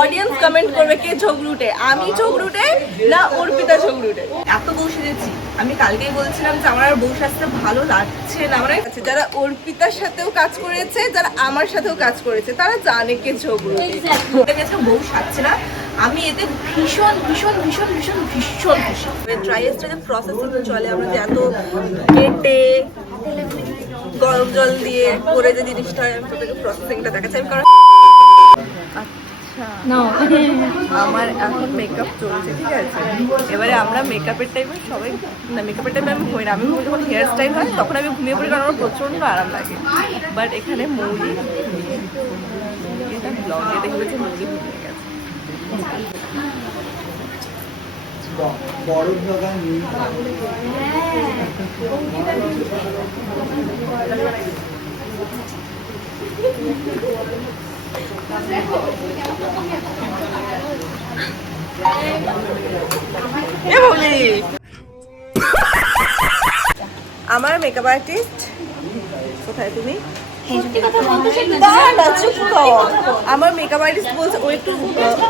Audience comment করবে কে ঝগড়ুটে, আমি ঝগড়ুটে না অর্পিতা ঝগড়ুটে। এত বউ সেজেছি, আমি কালকেই বলছিলাম যে আমার আর বউ সাজতে ভালো লাগছে না। মানে যারা অর্পিতার সাথেও কাজ করেছে, যারা আমার সাথেও কাজ করেছে, তারা জানে কে ঝগড়ুটে। বউ সাজছে না, আমি এতে ভীষণ ভীষণ ভীষণ ভীষণ ভীষণ খুশি। ড্রাইয়েস্টটা যে প্রসেসিং চলে, আমরা যে এত কেটে গরম জল দিয়ে করে যে জিনিসটা হয়, আমি তোদেরকে প্রসেসিংটা দেখাচ্ছি। আমি কারণ আমার এখন মেকআপ চলছে, ঠিক আছে? এবারে আমরা মেকআপের টাইমে সবাই না, মেকআপের টাইমে আমি হই না, আমি যখন হেয়ার স্টাইল হয় তখন আমি ঘুমিয়ে পড়ি, কারণ আমার প্রচণ্ড আরাম লাগে। বাট এখানে মৌলি এটা ব্লগে দেখবে যে মৌলি ঘুমিয়ে গেছে। আমার মেকআপ আর্টিস্ট কোথায়? তুমি আমার মেকআপ আর্টিস্ট বলছে ও একটু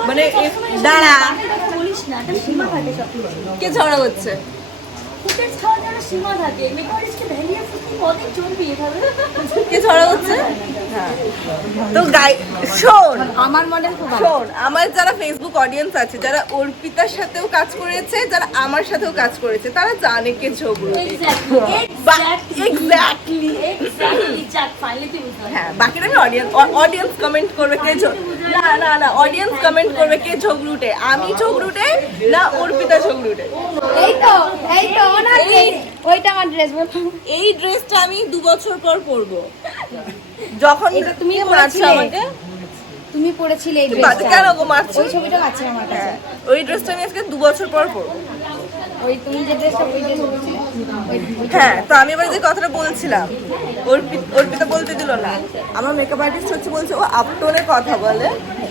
মানে দাঁড়া, কে ঝগড়া করছে? কে ঝগড়া হচ্ছে? তো শোন, আমার মডেল শোন, আমার যারা ফেসবুক অডিয়েন্স আছে, যারা অর্পিতার সাথেও কাজ করেছে, যারা আমার সাথেও কাজ করেছে, তারা জানে কে ঝগড়ুটে। এক্স্যাক্টলি। হ্যাঁ, বাকিটা আমি অডিয়েন্স কমেন্ট করবে কে না অডিয়েন্স কমেন্ট করবে কে ঝগড়ুটে, আমি ঝগড়ুটে না অর্পিতা ঝগড়ুটে। ওইটা আমার ড্রেস। এই ড্রেসটা আমি 2 বছর পর পরবো। যখন তুমি আমাকে তুমি পরেছিলে এই ড্রেসটা, কেন গো মারছো? ওই ছবিটা আছে আমার কাছে। ওই ড্রেসটা আমি আজকে 2 বছর পর পরবো। ওই তুমি যে ড্রেসটা ওই ড্রেস পরেছিলে। হ্যাঁ, তো আমি এবার যে কথাটা বলছিলাম, অর্পিতা বলতে দিল না। আমার মেকআপ আর্টিস্ট হচ্ছে বলছে ও আপটোনে কথা বলে,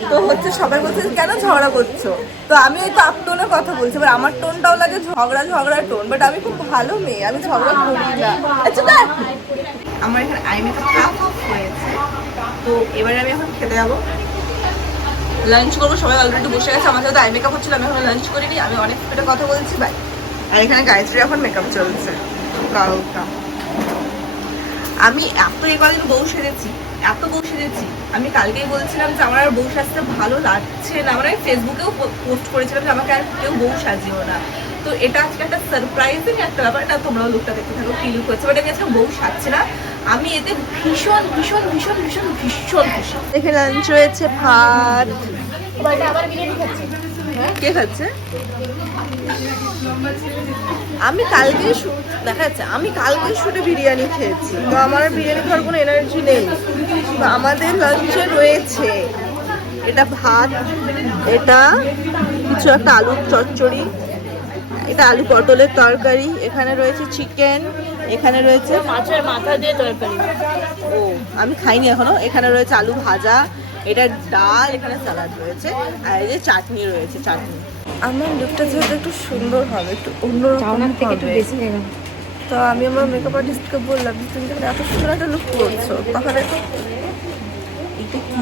তো হচ্ছে সবাই বলছে কেন ঝগড়া করছো, তো আমি এই তো আপটোনে কথা বলছি। এবার আমার টোনটাও লাগে ঝগড়া টোন, বাট আমি খুব ভালো মেয়ে, আমি ঝগড়া করি না। আচ্ছা না, আমার এখানে আই মেকআপ হয়েছে, তো এবারে আমি এখন খেতে যাবো, লাঞ্চ করবো। সবাই অলরেডি বসে গেছে, আমার সাথে আই মেকআপ হচ্ছিল, আমি এখন লাঞ্চ করিনি। আমি অনেক স্পিডে কথা বলছি, বাই। আর এখানে গায়ত্রী এখন মেকআপ চলছে। কালকা আমি এত কদিন বউ সেজেছি, আমি কালকেই বলছিলাম যে আমার আর বউ সাজতে ভালো লাগছে না। আমরা ফেসবুকেও পোস্ট করেছিলাম যে আমাকে আর কেউ বউ সাজিও না। তো এটা আজকে একটা সারপ্রাইজিং একটা ব্যাপার, এটা তোমরাও লুকটা দেখতে থাকো কি লুক হচ্ছে। বাট আমি আজকে বউ সাজছে না, আমি এতে ভীষণ ভীষণ ভীষণ ভীষণ ভীষণ খুশি। এখানে লাঞ্চ রয়েছে ভাত। কে খাচ্ছে? আমি কালকে দেখা যাচ্ছে আমি কালকে শুটে বিরিয়ানি খেয়েছি, তো আমার বিরিয়ানি খাওয়ার কোনো এনার্জি নেই। তো আমাদের লাঞ্চে রয়েছে এটা ভাত, এটা কিছু একটা আলুর চচ্চড়ি, এটা আলু পটলের তরকারি, এখানে রয়েছে চিকেন, এখানে রয়েছে মাছের মাথা দিয়ে তরকারি, ও আমি খাইনি এখনো। এখানে রয়েছে আলু ভাজা, এটা ডাল, এখানে স্যালাড রয়েছে, আর এই যে চাটনি রয়েছে, চাটনি। আমার লুকটা যেহেতু একটু সুন্দর হবে, একটু অন্যরকম হবে, তো আমি আমার মেকআপ আর্টিস্টকে বললাম তুমি যখন এত সুন্দর একটা লুক করছো, তখন এটা কি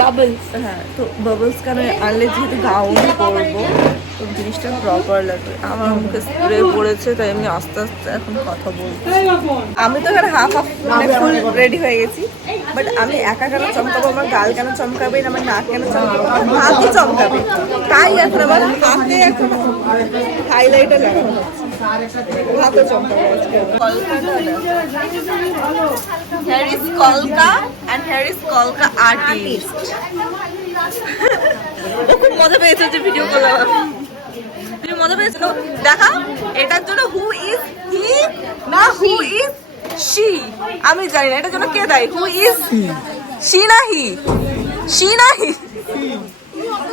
বাবলস, হ্যাঁ, তো বাবলস কেন আনলে, যেহেতু গাউন করবো তো জিনিসটা প্রপার লাগবে। আমার মুখে স্প্রে পড়েছে, তাই আমি আস্তে আস্তে এখন কথা বলছি। আমি তো এখানে হাফ মানে ফুল রেডি হয়ে গেছি, বাট আমি একা কেন চমকাবো, আমার গাল কেন চমকাবে না, আমার নাক কেন চমকাবে, আমার হাতই চমকাবে, তাই এখন আমার হাতে এখন হাইলাইটার লাগানো হচ্ছে, হাতে চমকাবে আজকে। Here is Kolka and here is Kolka artist. খুব মজা পেয়েছে যে ভিডিও করলাম, তুমি মজা পেয়েছো? দেখা এটার জন্য হু ইজ হি না হু ইজ শি আমি জানি না, এটার জন্য কে দায়ী? হু ইজ শি না হি, শি না হি।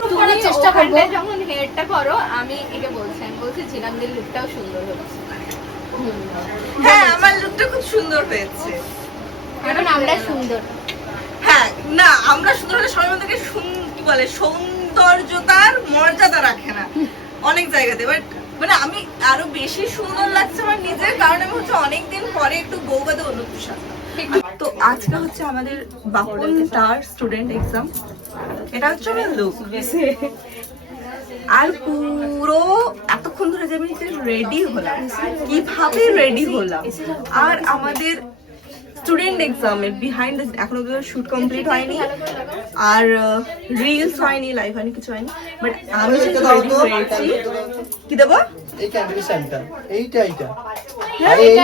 তুমি চেষ্টা করবে যখন হেয়ারটা করো, আমি এটা বলছি জিনামদের লুকটাও সুন্দর হচ্ছে। হ্যাঁ, আমার লুকটা খুব সুন্দর হয়েছে, কারণ আমরা সুন্দর। হ্যাঁ না, আমরা সুন্দর হলে সবাই আমাদেরকে কি বলে সৌন্দর্যতার মর্যাদা রাখে না অনেক জায়গাতে, বাট মানে আমি আরো বেশি সুন্দর লাগছে আমার নিজের, কারণ আমি হচ্ছে অনেকদিন পরে একটু বউ বাদে অন্য কিছু তো আজকে হচ্ছে আমাদের বাপনটার স্টুডেন্ট এক্সাম। এটা হচ্ছে আমার লুক। আর পুরো এতক্ষণ ধরে যে আমি রেডি হলাম, কিভাবে রেডি হলাম। আর আমাদের স্টুডেন্ট এক্সামের বিহাইন্ড এখনো পর্যন্ত শুট কমপ্লিট হয়নি, আর রিলস হয়নি, লাইভ হয়নি, কিছু হয়নি। বাট আমি রেডি হয়েছি। কি দেবো? এই ক্যান্ডি সেন্টার এইটা আরে এইটা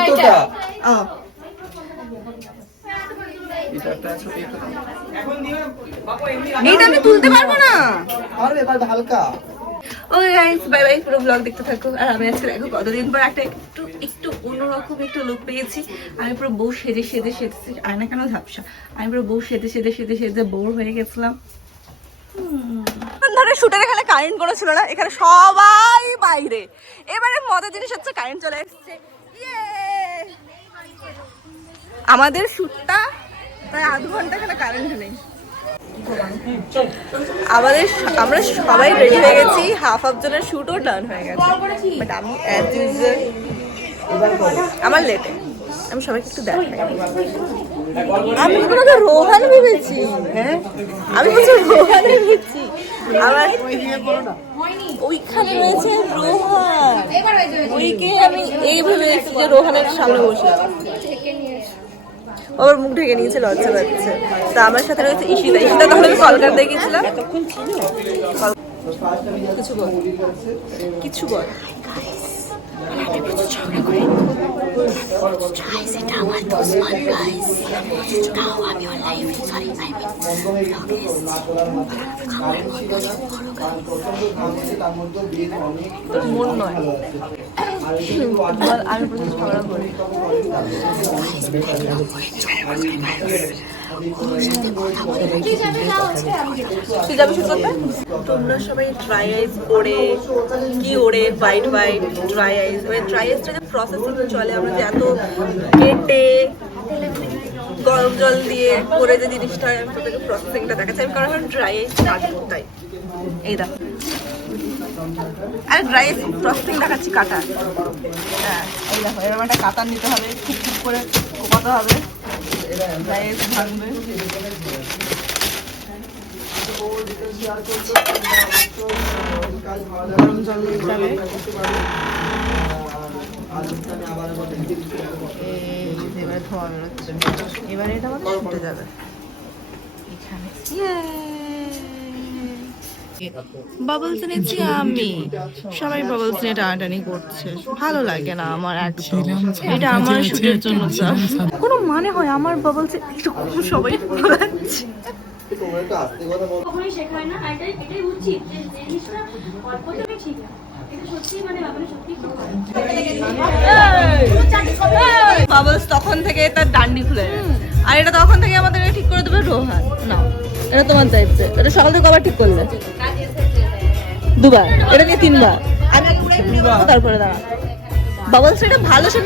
এটা ছোট একটা এইটা আমি তুলতে পারবো না। আর ব্যাপার হালকা। ওকে গাইস, বাই বাই, পুরো ব্লগ দেখতে থাকো। আর আমি আজকে দেখো কতদিন পর একটা একটু অন্যরকম একটু লুক পেয়েছি। আমি পুরো বউ সেজে আয়না কেন ঝাপসা, আমি পুরো বউ সেজে বোর হয়ে গেছিলাম। ধরে শুটের এখানে কারেন্ট কোনো ছিল না, এখানে সবাই বাইরে। এবারে মজার জিনিস হচ্ছে কারেন্ট চলে এসেছে। আমাদের শুটটা তাই আধ ঘন্টা এখানে কারেন্ট নেই। আমরা সবাই রেডি হয়ে গেছি, হাফ জনের শুটও ডান হয়ে গেছে। বাট আমি অ্যাজ ইউজুয়াল আমার লেটে, আমি সবাইকে একটু দেখাই। আমি তোমাকে রোহান ভেবেছি। হ্যাঁ, আমি কিছু রোহান ভেবেছি। আমার ওইখানে রয়েছে রোহান, ওইকে আমি এই ভেবেছি যে রোহানের সামনে বসে। ওর মুখ ঢেকে নিয়েছে, লজ্জা পাচ্ছে। তা আমার সাথে রয়েছে ঈশিতা। তখন আমি কলকাতায় গিয়েছিলাম। কিছু বল। তোর মন নয়, আমি প্রচুর ঝগড়া করি। তোমরা সবাই ড্রাই আইস ওড়ে, কি ওড়ে, হোয়াইট ড্রাই আইস। ড্রাই আইসটা যে প্রসেসিং চলে, আমরা যে এত কেটে গরম জল দিয়ে করে যে জিনিসটা হয়, আমি তোদেরকে প্রসেসিংটা দেখাচ্ছি। আমি কারণ ড্রাই আইস কাটবো, তাই এই দেখো। আর ড্রাই আইস প্রসেসিং দেখাচ্ছি কাটা। হ্যাঁ, এই দেখো, এরকম একটা কাটা নিতে হবে, ঠিক করে কোপাতে হবে, ড্রাই আইস ভাঙবে। গরম জল দিতে হবে। এবারে ধোয়া বেরোচ্ছে, এবারে এটা আমাদের ফুটে যাবে এখানে। বাবলস এনেছি আমি, সবাই বাবলস নিয়ে টানাটানি করছে, ভালো লাগে না আমার একদম। এটা আমার শুটের জন্য কোনো মানে হয় আমার বাবলস এরকম সবাই বলাচ্ছে। কখনোই শেখা হয় না, আর এটাই উচিত যে জিনিসটা অল্প যাবে ঠিক না, এটা সত্যি মানে ব্যাপারে সত্যি খুব ভালো। বাবলস তখন থেকে তার ডান্ডি খুলে, আর এটা তখন থেকে আমাদের ঠিক করে দেবে রোহান। না, এটা তোমার দায়িত্ব। এটা সকাল থেকে কবার ঠিক করলে? দুবার। এটা নিয়ে তিনবার। আমি তারপরে দাঁড়া। বাবলস এটা ভালো সে